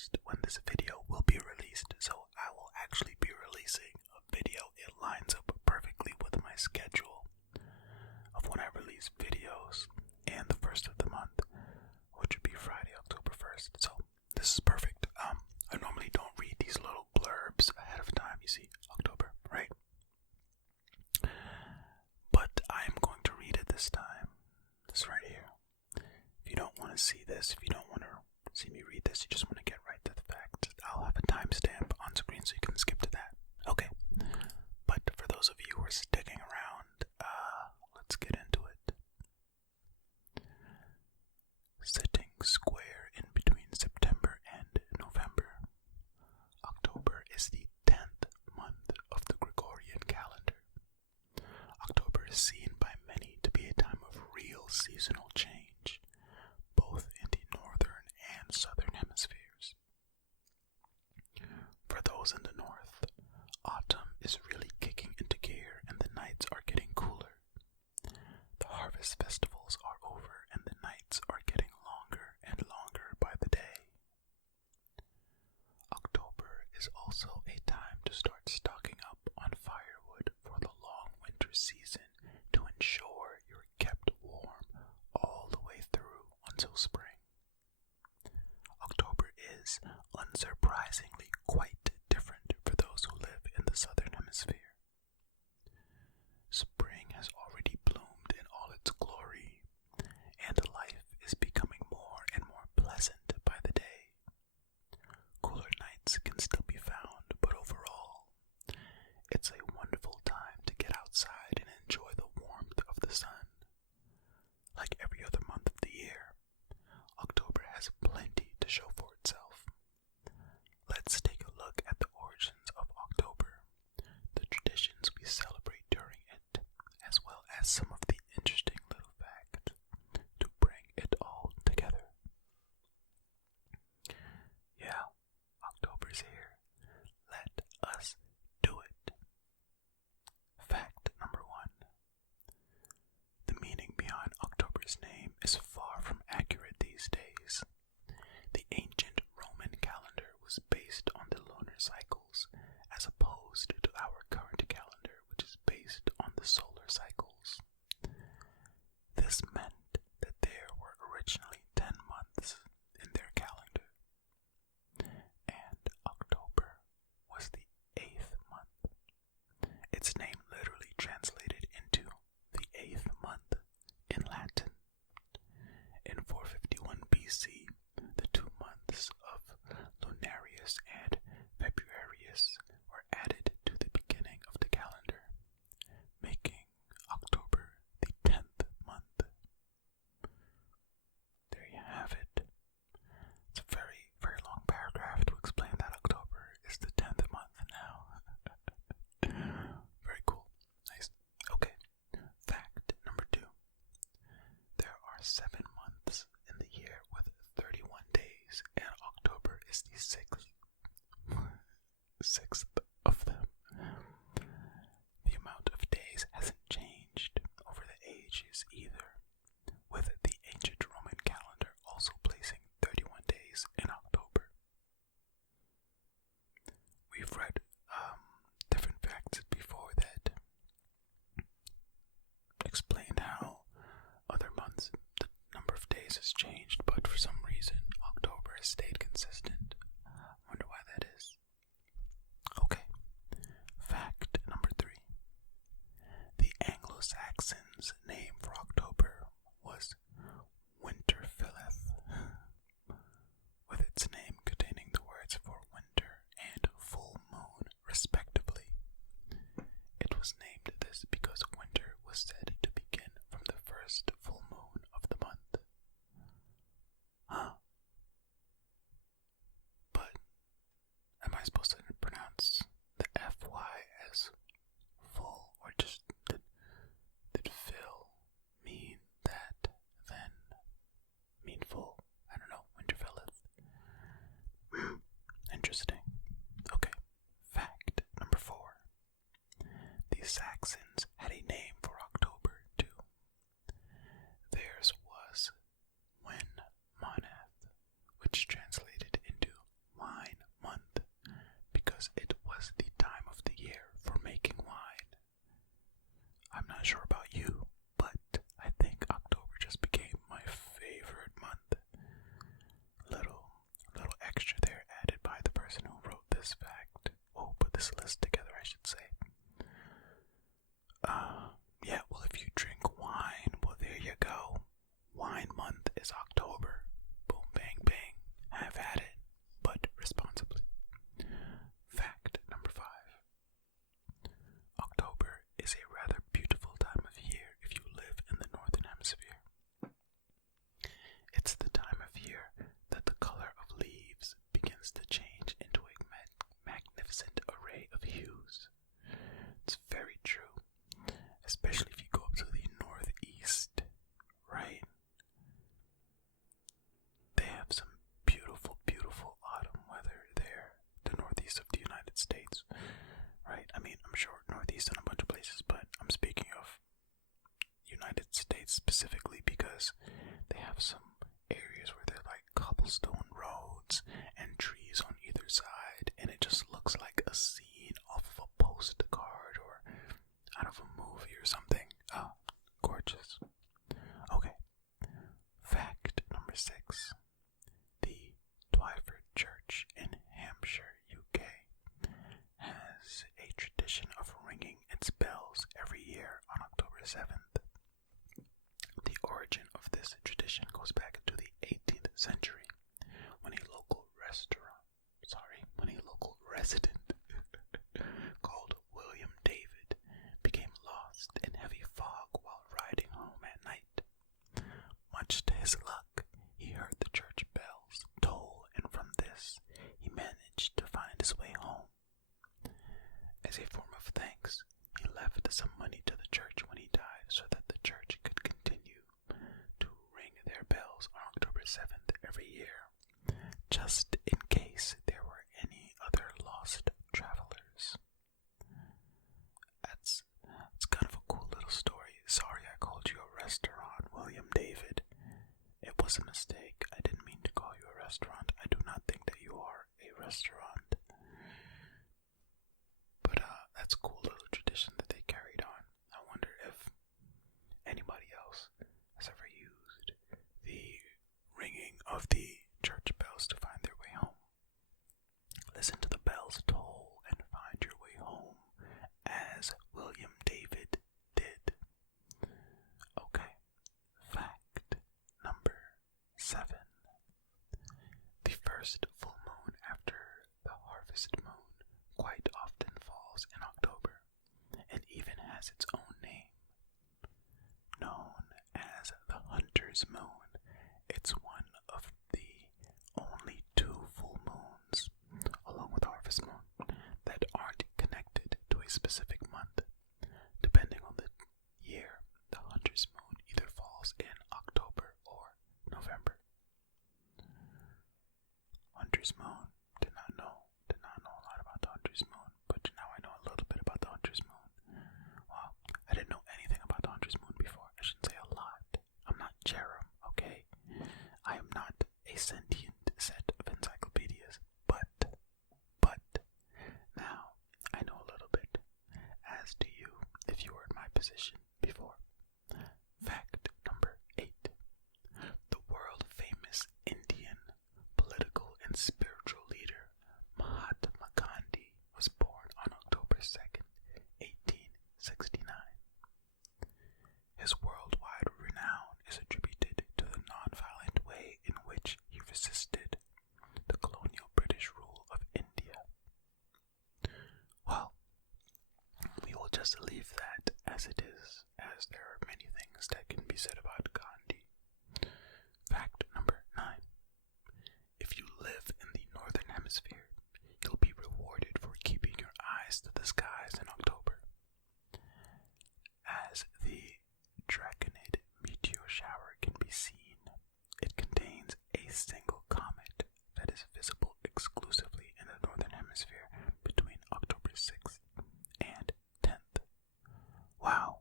1st when this video will be released, so I will actually be releasing a video. It lines up perfectly with my schedule of when I release videos and the 1st of the month, which would be Friday, October 1st. So this is perfect. I normally don't read these little blurbs ahead of time. You see, October, right? But I am going to read it this time. This right here. If you don't want to see this, if you don't want to see me read this, you just want to get right to the facts, I'll have a timestamp on screen so you can skip to that. Okay. But for those of you who are sticking around, let's get into it. Sitting square in between September and November, October is the 10th month of the Gregorian calendar. October is seen by many to be a time of real seasonal change, both in the northern and southern hemispheres. For those in the north, autumn is really kicking into gear and the nights are getting cooler. The harvest festivals are over and the nights are getting longer and longer by the day. October is also a time to start stocking up on firewood for the long winter season to ensure you're kept warm all the way through until spring. October is, unsurprisingly, quite different for those who live in the southern hemisphere. Spring has already bloomed in all its glory, and life is becoming more and more pleasant by the day. Cooler nights can still be found, but overall, it's a wonderful time to get outside and enjoy the warmth of the sun. Like every other month of the year, October has plenty to show for itself. Let's take a look at the origins of October, the traditions we celebrate during it, as well as some of the interesting little facts to bring it all together. Yeah, October's here. Let us do it. Fact number 1. The meaning behind October's name is far from accurate these days. The ancient Roman calendar was based on the lunar cycles, as opposed to our current calendar, which is based on the solar cycles. This meant that there were originally 10 months in their calendar, and October was the 8th month. Its name literally translated into the 8th month in Latin. In 451 BC, the 2 months of Lunarius and Februarius were added to the beginning of the calendar, making October the 10th month. There you have it. It's a very, very long paragraph to explain that October is the 10th month now. Very cool. Nice. Okay. Fact number 2. There are 7 months in the year with 31 days, and October is the 6th of them. The amount of days hasn't changed over the ages either, with the ancient Roman calendar also placing 31 days in October. We've read different facts before that explained how other months the number of days has changed, but for some reason October has stayed consistent. I wonder why that is. Okay. Fact number 3. The Anglo-Saxons' name for October was Winterfylleth, with its name containing the words for winter and full moon, respectively. It was named this because winter was said to begin from the first full moon of the month. Huh. But am I supposed to pronounce the FY as full, or just did fill mean that, then mean full? I don't know. Winterfylleth. Interesting. Okay. Fact number 4. The Saxons had a name for October too. Theirs was Wen Monath, which translated into this list together, I should say. Yeah, well, if you drink wine, well, there you go. Wine month is October. Boom, bang, bang. Have at it, but responsibly. Fact number 5. October is a rather beautiful time of year if you live in the Northern Hemisphere. It's the time of year that the color of leaves begins to change into a magnificent array of hues. It's very true, especially if you go up to the northeast, right? They have some beautiful, beautiful autumn weather there, the northeast of the United States, right? I mean, I'm sure northeast in a bunch of places, but I'm speaking of United States specifically because they have some areas where they're like cobblestone roads and trees on either side, and it just looks like a scene off of a postcard or out of a movie or something. Oh, gorgeous. Okay. Fact number 6. The Twyford Church in Hampshire, UK, has a tradition of ringing its bells every year on October 7th. The origin of this tradition goes back to the 18th century when a local resident called William David became lost in heavy fog while riding home at night. Much to his luck, he heard the church bells toll, and from this he managed to find his way home. As a form of thanks, he left some money to the church when he died so that the church could continue to ring their bells on October 7th every year, just in case there were any other lost travelers. That's kind of a cool little story. Sorry I called you a restaurant, William David. It was a mistake. I didn't mean to call you a restaurant. I do not think that you are a restaurant. But that's a cool little tradition that they carried on. I wonder if anybody else has ever used the ringing of the church bells to find their way home. Listen to the bells toll and find your way home, as William David did. Okay, fact number 7. The first full moon after the harvest moon quite often falls in October, and even has its own name. Known as the Hunter's Moon, it's one of the only 2 full moons, along with Harvest Moon, that aren't connected to a specific month. Depending on the year, the Hunter's Moon either falls in October or November. Hunter's Moon, did not know a lot about the Hunter's Moon, but now I know a little bit about the Hunter's Moon. Well, I didn't know anything about the Hunter's Moon before. I shouldn't say a lot. I'm not Jerem, okay? I am not a sentient set of encyclopedias, but now I know a little bit, as do you if you were in my position before. Fact number 8. The world-famous Indian political and spiritual leader Mahatma Gandhi was born on October 2nd, 1869. His worldwide renown is attributed to the nonviolent way in which he resisted the colonial British rule of India. Well, we will just leave that as it is, as there are many things that can be said about Gandhi. Fact number 9. If you live in the Northern Hemisphere, you'll be rewarded for keeping your eyes to the skies in October, as the Draconid meteor shower can be seen. It contains a single comet that is visible exclusively in the Northern Hemisphere between October 6th and 10th. Wow.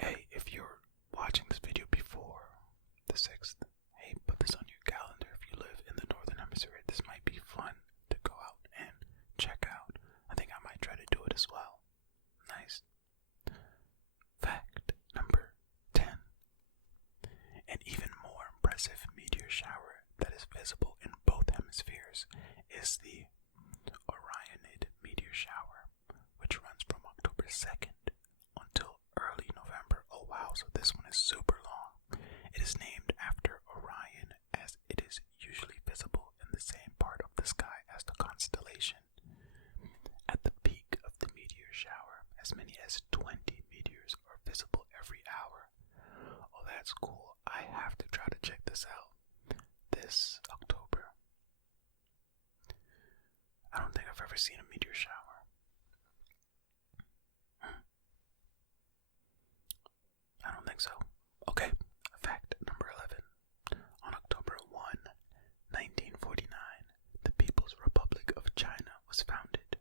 Hey, if you're watching this video before the 6th, hey, put this on your calendar. If you live in the Northern Hemisphere, this might be fun to go out and check out. I think I might try to do it as well. Nice. Fact number 10. An even more impressive meteor shower that is visible in both hemispheres is the 2nd until early November. Oh wow, so this one is super long. It is named after Orion, as it is usually visible in the same part of the sky as the constellation. At the peak of the meteor shower, as many as 20 meteors are visible every hour. Oh, that's cool. I have to try to check this out this October. I don't think I've ever seen a meteor shower. I don't think so. Okay, fact number 11. On October 1, 1949, the People's Republic of China was founded.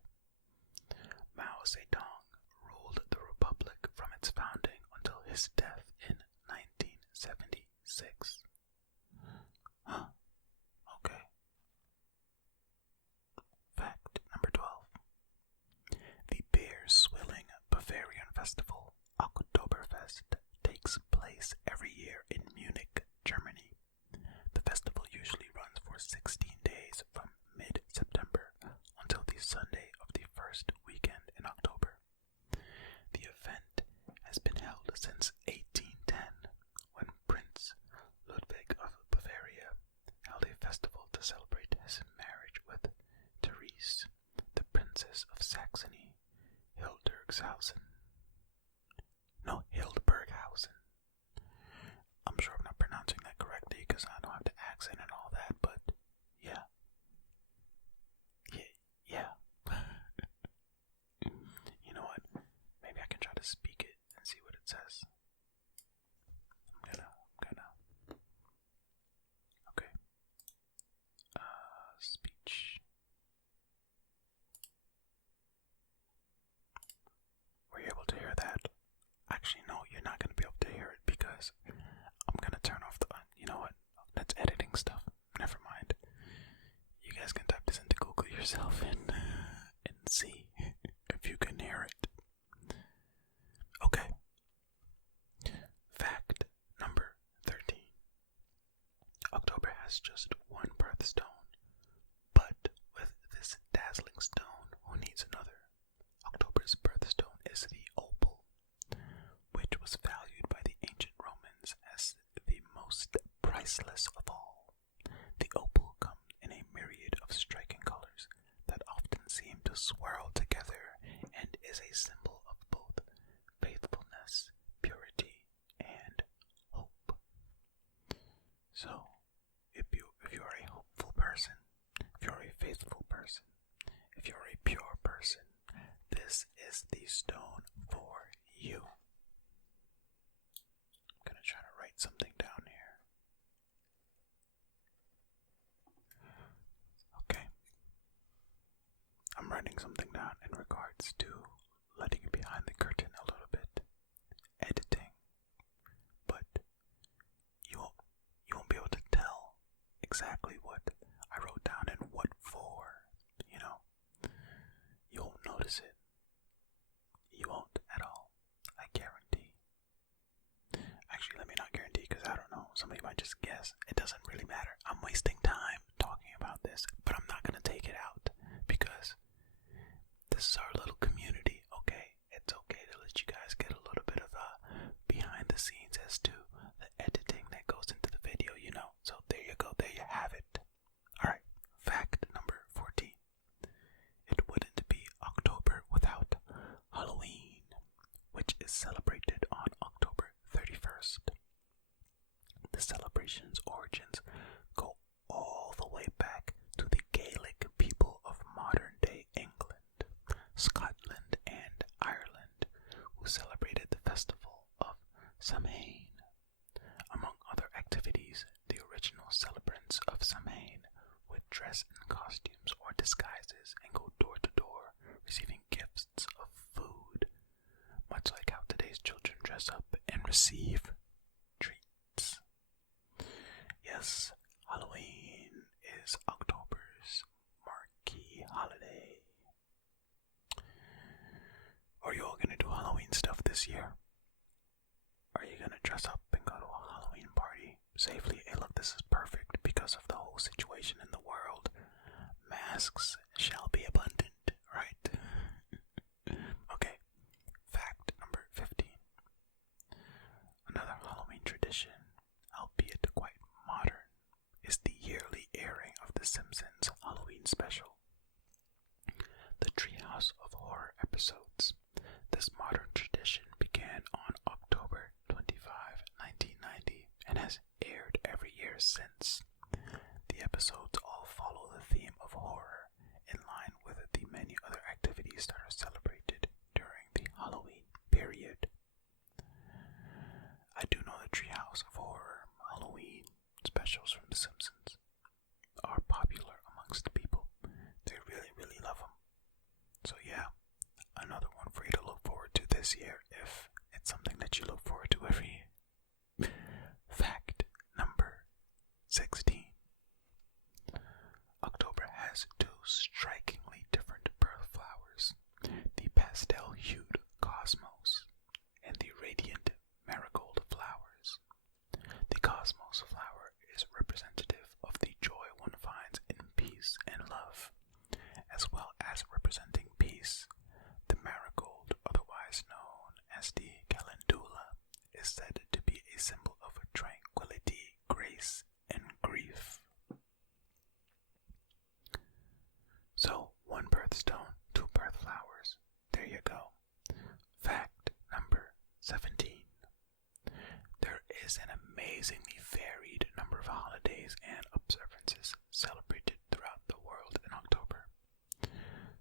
Mao Zedong ruled the republic from its founding until his death in 1976. Huh? Okay. Fact number 12. The beer-swilling Bavarian festival, Oktoberfest, takes place every year in Munich, Germany. The festival usually runs for 16 days from mid-September until the Sunday of the first weekend in October. The event has been held since 1810, when Prince Ludwig of Bavaria held a festival to celebrate his marriage with Therese, the Princess of Saxony, Hildburghausen. I'm sure I'm not pronouncing that correctly because I don't have the accent and all that, but yeah. Yeah. You know what? Maybe I can try to speak it and see what it says. I'm gonna. Okay. Speech. Were you able to hear that? Actually, no, you're not gonna be able to hear it because I'm gonna turn off the. You know what? That's editing stuff. Never mind. You guys can type this into Google yourself and see if you can hear it. Okay. Fact number 13. October has just one birthstone, but with this dazzling stone, who needs another? October's birthstone is the opal, which was valued by the ancient Romans as the most priceless of all. The opal comes in a myriad of striking colors that often seem to swirl together and is a symbol of both faithfulness, purity, and hope. So, if you are a hopeful person, if you're a faithful person, if you're a pure person, this is the stone for you. I'm gonna try to write something down here. Okay. I'm writing something down in regards to letting it behind the curtain a little bit, editing, but you won't be able to tell exactly what I wrote down and what for, you know. You won't notice it. You won't at all. I guarantee. Actually, let me not guarantee because I don't know. Somebody might just guess. It doesn't really matter. I'm wasting time talking about this, but I'm not going to take it out because this is our little community, okay? It's okay to let you guys get a little bit of behind the scenes as to the editing that goes into the video, you know. So there you go. There you have it. Alright, fact number 14. It wouldn't be October without Halloween, which is celebrated on October 31st. The celebration's origins go all the way back to the Gaelic people of modern-day England, Scotland, and Ireland, who celebrated the festival of Samhain. Among other activities, the original celebrants of Samhain would dress in costumes or disguises and go door to door, receiving gifts of food, much like how today's children dress up and receive treats. Yes, Halloween is October's marquee holiday. Are you all gonna do Halloween stuff this year? Are you gonna dress up and go to a Halloween party safely? Hey, look, this is perfect because of the whole situation in the world. Masks shall be abundant, right? Okay. The Simpsons Halloween special. The Treehouse of Horror episodes. This modern tradition began on October 25, 1990, and has aired every year since. The episodes all follow the theme of horror, in line with the many other activities that are celebrated during the Halloween period. I do know the Treehouse of Horror Halloween specials from The Simpsons are popular amongst people. They really, really love them. So yeah, another one for you to look forward to this year if it's something that you look forward to every year. Fact number 16. October has two strikingly different birth flowers, the pastel-hued cosmos and the radiant marigold flowers. The cosmos flower is representative of the joy one finds in peace and love, as well as representing peace. The marigold, otherwise known as the calendula, is said to be a symbol of tranquility, grace, and grief. So, one birthstone, two birth flowers. There you go. Fact number 17. There is an amazingly varied number of holidays and observances celebrated throughout the world in October.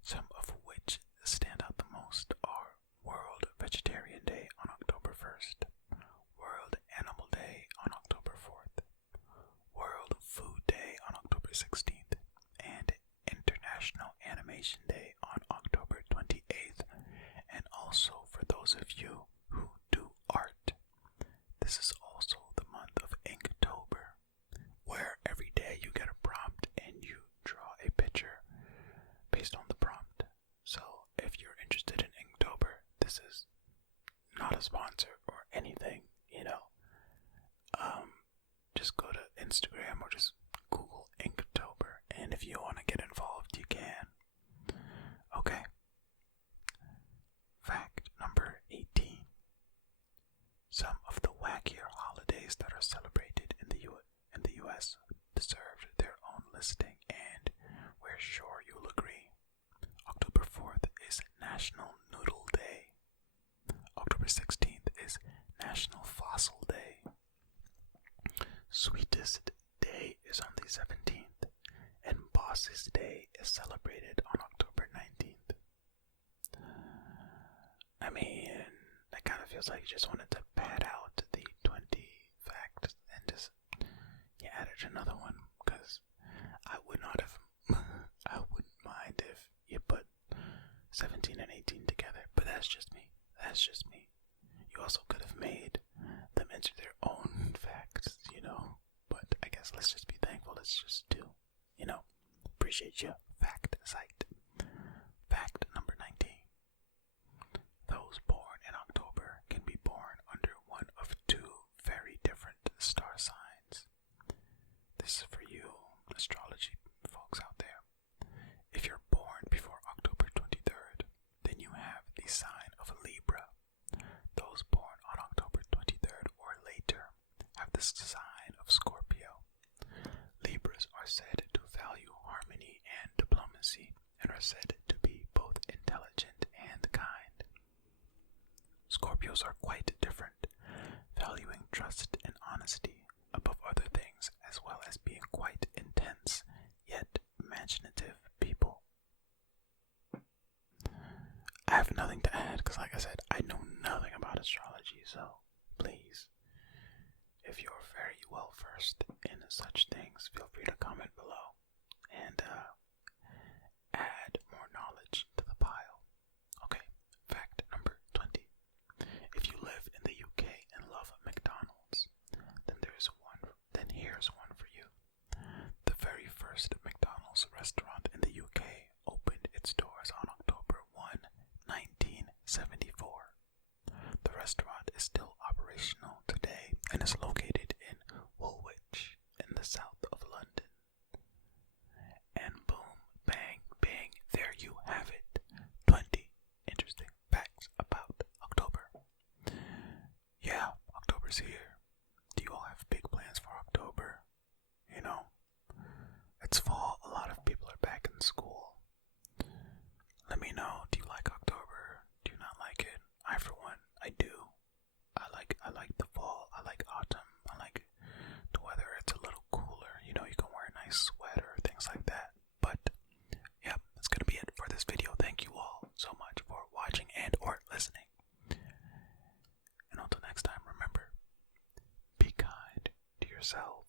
Some of which stand out the most are World Vegetarian Day on October 1st, World Animal Day on October 4th, World Food Day on October 16th, and International Animation Day on October 28th, and also for those of you who do art. This is also the month of Inktober, where every day you get a prompt and you draw a picture based on the prompt. So if you're interested in Inktober, this is not a sponsor or anything, just go to Instagram or just Google Inktober, and if you want to get involved, you can. Okay. Fact number 18. Some of the wackier holidays that are celebrated in the U.S. deserve their own listing, and we're sure you'll agree. October 4th is National Noodle Day. October 16th is National Fossil Day. Sweetest Day is on the 17th, and Boss's Day is celebrated on October 19th. I mean, that kind of feels like you just wanted to pad out the 20 facts and just added another one, because I wouldn't mind if you put 17 and 18 together, but that's just me. You also could have made them into their own facts, but I guess let's just be thankful. Let's just do, appreciate you. Fact site. Fact number 19. Those born in October can be born under one of two very different star signs. This is for you astrology folks out there. If you're born before October 23rd, then you have the sign of Libra. Those born on October 23rd or later have the sign of Scorpio. Libras are said to value harmony and diplomacy, and are said to be both intelligent and kind. Scorpios are quite different, valuing trust and honesty above other things, as well as being quite intense, yet imaginative people. I have nothing to add, because like I said, I know nothing about astrology, so please, if you're very well versed in such things, feel free to comment below and add more knowledge to the pile. Okay, fact number 20. If you live in the UK and love McDonald's, then here's one for you. The very first McDonald's restaurant in the UK opened its doors on October 1, 1974. The restaurant is still operational today and is located in Woolwich in the south of London. And boom, bang, bang, there you have it. 20 interesting facts about October. Yeah, October's here. Do you all have big plans for October? It's fall in school. Let me know, do you like October? Do you not like it? I, for one, I do. I like the fall. I like autumn. I like the weather. It's a little cooler. You know, you can wear a nice sweater, things like that. But, yeah, that's going to be it for this video. Thank you all so much for watching and or listening. And until next time, remember, be kind to yourself